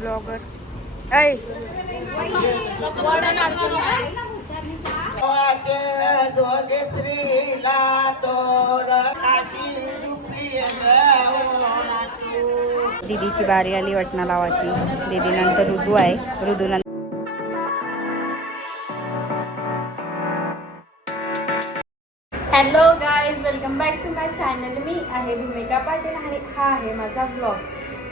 Blogger ऐ दीदीची बारी आली वटणा लावायची. दीदी नंतर ऋतू आहे. ऋतू नंतर hello guys, welcome back to my channel. मी आहे भूमिका पाटील आणि हा आहे माझा ब्लॉग.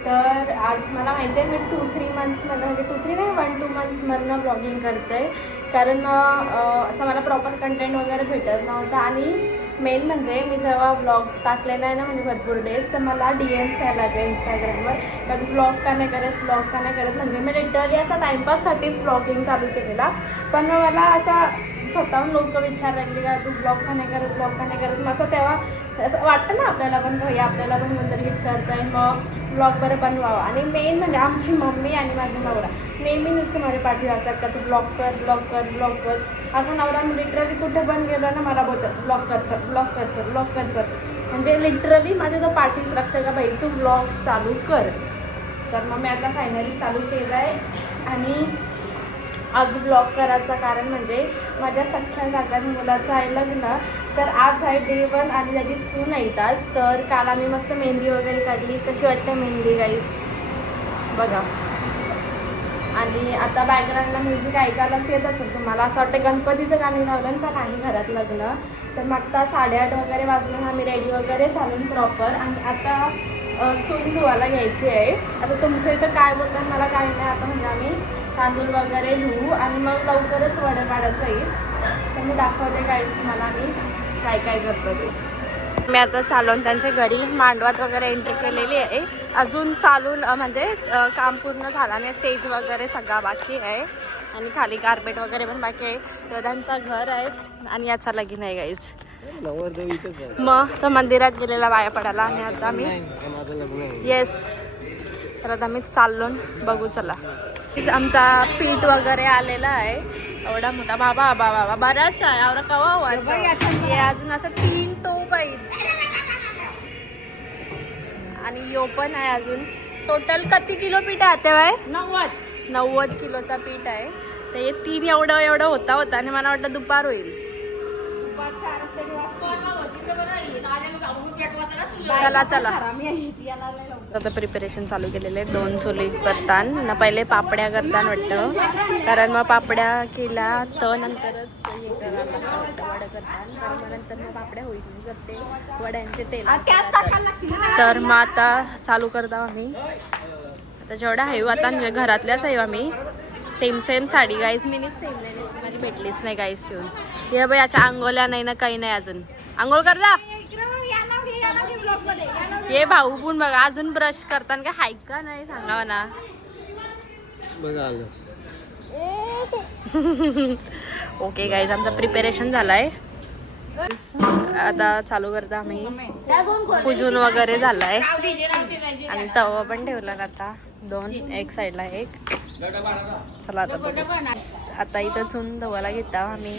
तर आज मला माहिती आहे मी 2-3 मंथ्समधनं म्हणजे 2-3 नाही 1-2 मंथ्समधनं ब्लॉगिंग करते आहे. कारण असं मला प्रॉपर कंटेंट वगैरे भेटत नव्हतं. आणि मेन म्हणजे मी जेव्हा ब्लॉग टाकलेला आहे ना म्हणजे भरपूर डेज, तर मला DMs यायला लागले इंस्टाग्रामवर कधी ब्लॉग का नाही करत. म्हणजे मी लिटरली असा टाईमपाससाठीच ब्लॉगिंग चालू केलेला. पण मला असा स्वतःहून लोक विचारायला लागली का तू ब्लॉग का नाही करत. मग असं तेव्हा असं वाटतं ना आपल्याला पण भैया आपल्याला पण कोणतरी विचारत आहे मग ब्लॉग बरं बनवावा. आणि मेन म्हणजे आमची मम्मी आणि माझा नवरा नेहमी नुसतं माझ्या पाठी राहतात का तू ब्लॉग कर. असं नवरा मी लिटरली कुठे पण गेलो ना मला बोलतात ब्लॉग कर. म्हणजे लिटरली माझ्या तर पाठीच लागतं का बाई तू ब्लॉग्स चालू कर. तर मग मी आता फायनली चालू केलं आहे. आणि आज ब्लॉग करायचं कारण म्हणजे माझ्या सख्ख्या काकाच्या मुलाचं आहे लग्न. तर आज आहे डे 1 आणि त्याची सून आहे आज. तर काल आम्ही मस्त मेहंदी वगैरे काढली. कशी वाटते मेहंदी गाईज बघा. आणि आता बॅकग्राऊंडला म्युझिक ऐकायलाच येत असेल तुम्हाला. असं वाटतं गणपतीचं गाणी लावलं तर नाही घरात लग्न. तर मग आता 8:30 वगैरे वाजलं आम्ही रेडी वगैरे झालो प्रॉपर. आणि आता चूल धुवायला घ्यायची आहे. आता तुमच्या इथं काय बोलतात मला काय नाही. आता म्हणजे आम्ही तांदूळ वगैरे धुवू आणि मग लवकरच वडं काढायचं येईल. तर मी दाखवते काय तुम्हाला मी काय करतो ते. मी आता चालून त्यांच्या घरी मांडवात वगैरे एंट्री केलेली आहे. अजून चालून म्हणजे काम पूर्ण झालं नाही. स्टेज वगैरे सगळा बाकी आहे आणि खाली कार्पेट वगैरे पण बाकी आहे. तर त्यांचं घर आहे आणि याचा लगीन आहे गाईज. मग तर मंदिरात गेलेला पाया पडायला. आणि आता मी येस तर आता मी चाललो बघू चला. आमचा पीठ वगैरे आलेला आहे एवढा मोठा. बाबा बराच आहे एवढा कवा व्हायचा. अजून असं 3 टोप आहेत आणि यो पण आहे अजून. टोटल किती किलो पीठ आहे तेव्हा? 90 किलोचा पीठ आहे. तर हे 3 एवढं होता आणि मला वाटतं दुपार होईल. चला आता प्रिपरेशन चालू केलेले आहे. 2 चुली करताना पहिले पापड्या करताना वाटतं. कारण मग पापड्या केल्या तर नंतरच हे करायला लागतं वडं करताना. कारण मग नंतर मग पापड्या होईल करते वड्यांचे तेल. तर मग आता चालू करता आम्ही. आता जेवढा आहे आता घरातल्याच आहे आम्ही. Same sari guys. मीच सेम नाही माझी भेटलीच नाही गाईज शिवून. हे बाई याच्या आंघोळ्या नाही ना काही नाही अजून. आंघोळ कर जा. हे भाऊ पण बघा अजून ब्रश करताना काय हाय का नाही सांगावं ना. ओके गाईज आमचं प्रिपरेशन झालंय. आता चालू करता आम्ही. पूजन वगैरे झालंय आणि तवा पण ठेवला आता 2 एक साईडला एक. चला आता इथं चून धुवायला घेता आम्ही.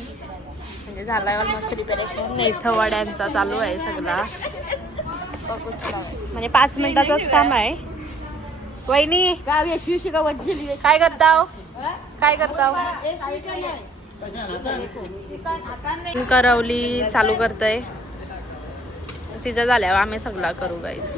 म्हणजे झालाय ऑलमोस्ट प्रिपरेशन. इथं वड्यांचा चालू आहे सगळा. म्हणजे 5 मिनिटाचंच काम आहे. वहिनी काय करताव? करवली चालू करतय. तिचं झाल्यावर आम्ही सगळा करू गाईज.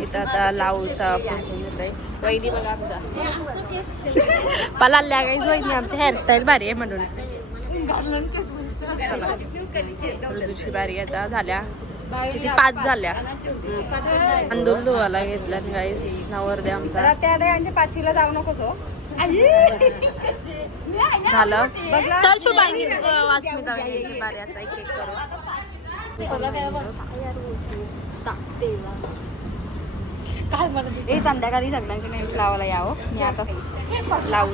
इथं आता लावूचा पुसून येतोय. वहिनी बघा आमच्या पलाल्या गाईज. वहिनी आमची हेअरस्टाईल भारी आहे म्हणून. तुझी बारी आता झाल्या किती 5 झाल्या. तांदूळ धुवायला घेतल्या गाईज. नवरदे आमचा त्या 5ला जाऊ नकोस झालं. चल शुभांगी वास्मिता वहिनीची बारी. असा एक एक करू. संध्याकाळी सगळ्यांचे नेम्स लावायला यावं. मी आता लावू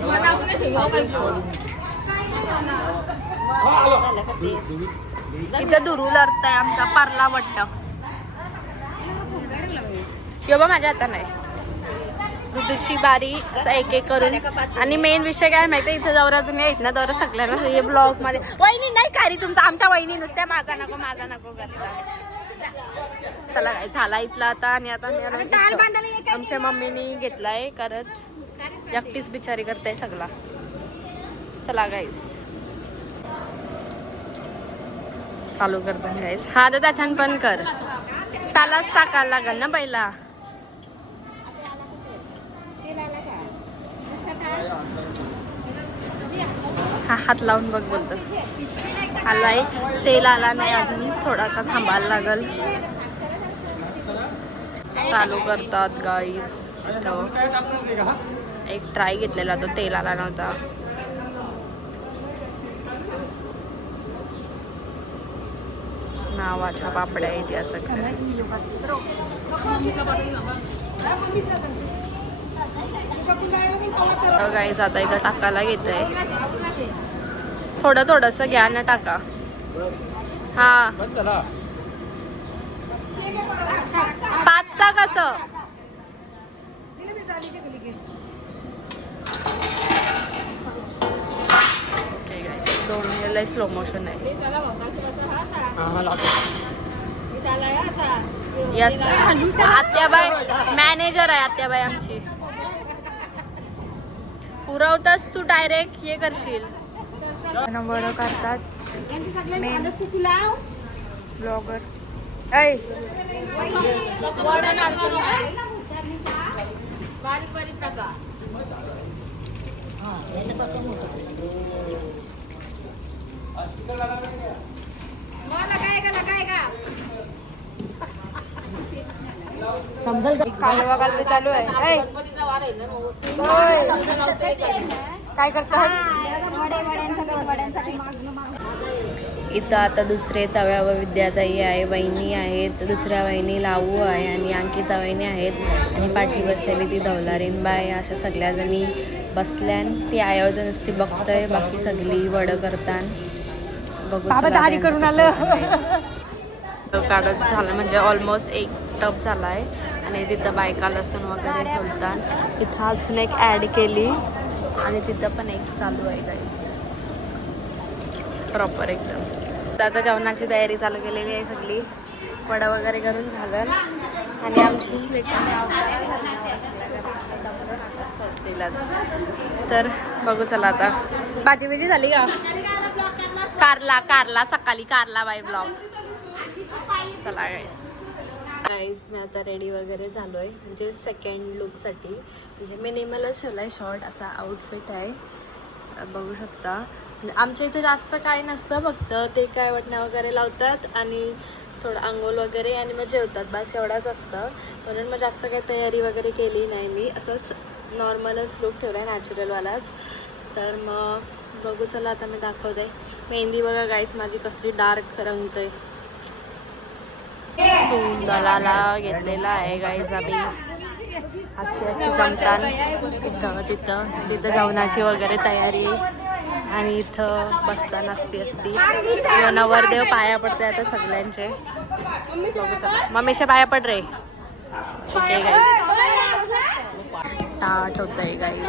इथं दुरू लढताय आमचा पार्ला वाटत. किंवा माझ्या हातात नाही. ऋतूची बारी असं एक एक करून. आणि मेन विषय काय माहिती इथं जवळच नाही येत ना तर सगळ्यांना हे ब्लॉग मध्ये वहिनी नाही का रे तुमचा आमच्या वहिनी नुसत्या माझा नको करता. चला काय झाला इथला आता. आणि आता आमच्या मम्मीनी घेतलाय करत एकटीच बिचारी करताय सगळा. चला गाईस चालू करतो गाईस. हा तर त्याच्यान पण कर त्यालाच टाकायला लागल ना पहिला. हा हात लावून बघ बोलतो. आलाय तेल आला नाही अजून थोडासा थांबायला लागल. चालू करतात गाईस. इथं एक ट्राय घेतलेला तो तेल आला नव्हता. नावाच्या पापड्या येते असं गाईस. आता इथं टाकायला घेतोय थोडंसं घ्या ना टाका. हा 5 टाक असं. दोन स्लो मोशन आहे. यस आत्याबाई मॅनेजर आहे आत्याबाई आमची. पुरवतास तू डायरेक्ट हे करशील. बरं करतात ब्लॉगर. समजल कालवा कालवी चालू आहे. काय करतात इथं आता दुसरे तव्यावर विद्याताई आहे, वहिनी आहेत, दुसऱ्या वहिनी लावू आहे आणि अंकिता वहिनी आहेत आणि पाठी बसलेली ती धवलारीनबाई. अशा सगळ्या जणी बसल्यान ती आयोजन नुसती बघतोय. बाकी सगळी वडं करतात बघू. करून आलं काढत झालं म्हणजे ऑलमोस्ट एक टप झाला आहे. आणि तिथं बायका लसूण वगैरे ठेवतात. तिथं अजून एक ॲड केली आणि तिथं पण एक चालू आहे गाईस प्रॉपर एकदम. आता जेवणाची तयारी चालू केलेली आहे सगळी. वडा वगैरे करून झालं आणि आमची फर्स्ट डेलाच. तर बघू चला आता. भाजी बिजी झाली का? कारला सकाळी कारला बाय ब्लॉग. चला गाईस मी आता रेडी वगैरे झालो आहे म्हणजे सेकंड लुकसाठी. म्हणजे मी नेमलाच ठेवला आहे शॉर्ट असा आउटफिट आहे बघू शकता. आमच्या इथे जास्त काही नसतं फक्त ते काय वटण्या वगैरे लावतात आणि थोडं अंघोळ वगैरे आणि मग जेवतात बस एवढाच असतं. म्हणून मग जास्त काही तयारी वगैरे केली नाही मी. असंच नॉर्मलच लुक ठेवला आहे नॅचरलवालाच. तर मग बघू चला आता मी दाखवते. मेहंदी बघा गाईस माझी कसली डार्क रंगते. सुंदराला घेतलेला आहे गाईस आम्ही. असते जमतान इथं तिथं जेवणाची वगैरे तयारी आणि इथं बसताना असती. नवरदेव पाया पडते आता सगळ्यांचे. मम्मीच्या पाया पड रे. ओके गाईस टाट होत आहे गाईस.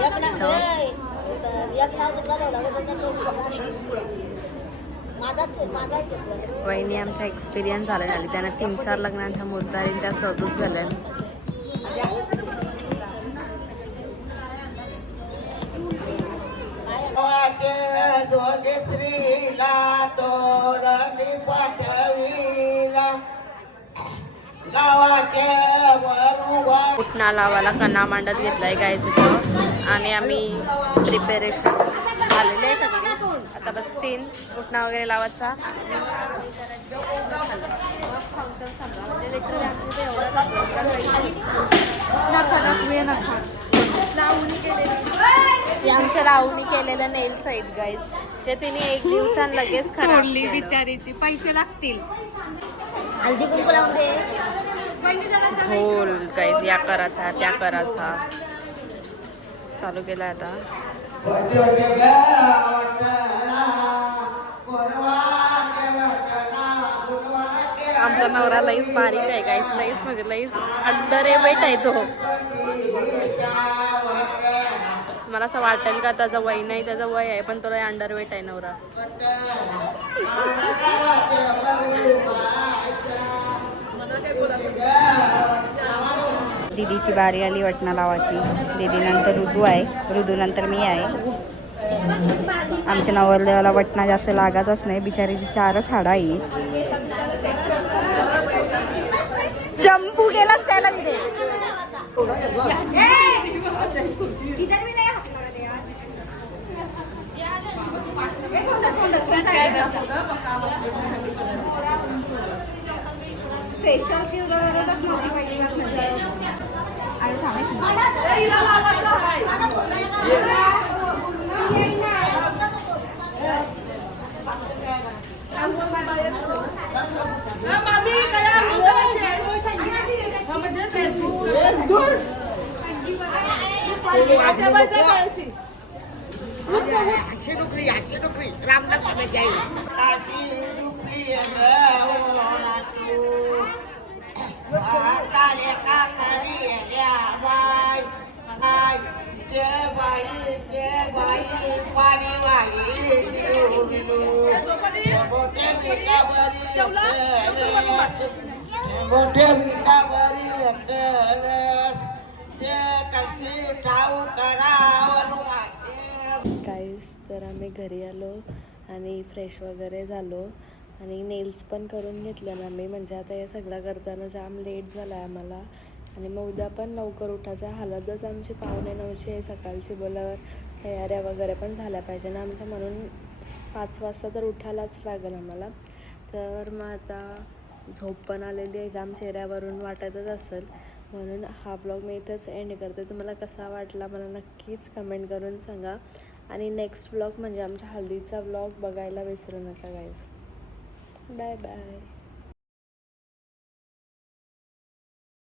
वहिनी आमचा एक्सपिरियन्स झाला त्यांना 3-4 लग्नांच्या मुर्तारींच्या सहजच झाल्या. उठणा लावायला कणा मांडत घेतलाय गायचं आणि आम्ही प्रिपेरेशन झालेले आहे सगळी. आता बस 3 उठणा वगैरे लावायचा. आमच्या राहूनी केलेलं नेल्स आहेत गाईज जे तिने 1 दिवसांत लगेच तोडली बिचारीची. पैसे लागतील. हल्दी कुंकू लावून दे. होल गाईज या करायचा त्या करायचा चालू केला आता. आमचा नवरा लईच बारीक आहे गाईज. लईच म्हणजे लईच अंडर वेट आहे तो. तुम्हाला असं वाटेल का त्याचं वय नाही, त्याचं वय आहे, पण तुला अंडरवेट आहे नवरा. दीदीची बारी आली वटणा लावायची. दीदीनंतर ऋतू आहे, ऋतूनंतर मी आहे. आमच्या नवरदेवाला वटणा जास्त लागतच नाही, बिचारीची 4च हाडं आहे. चंपू गेलाच त्याला तिथे. गाईस, तर आम्ही घरी आलो आणि फ्रेश वगैरे झालो आणि नेल्स पण करून घेतलं ना मी. म्हणजे आता हे सगळं करताना जाम लेट झाला आहे आम्हाला. आणि मग उद्या पण लवकर उठायचं. हालतच आमची 8:45 आहे सकाळची. बोलावर तयाऱ्या वगैरे पण झाल्या पाहिजे ना आमच्या, म्हणून 5 वाजता तर उठायलाच लागेल आम्हाला. तर मग आता झोप पण आलेली आहे जाम, चेहऱ्यावरून वाटतच असेल. म्हणून हा ब्लॉग मी इथंच एंड करते. तुम्हाला कसा वाटला मला नक्कीच कमेंट करून सांगा. आणि नेक्स्ट ब्लॉग म्हणजे आमच्या हल्दीचा ब्लॉग बघायला विसरू नका गाईज. Bye bye.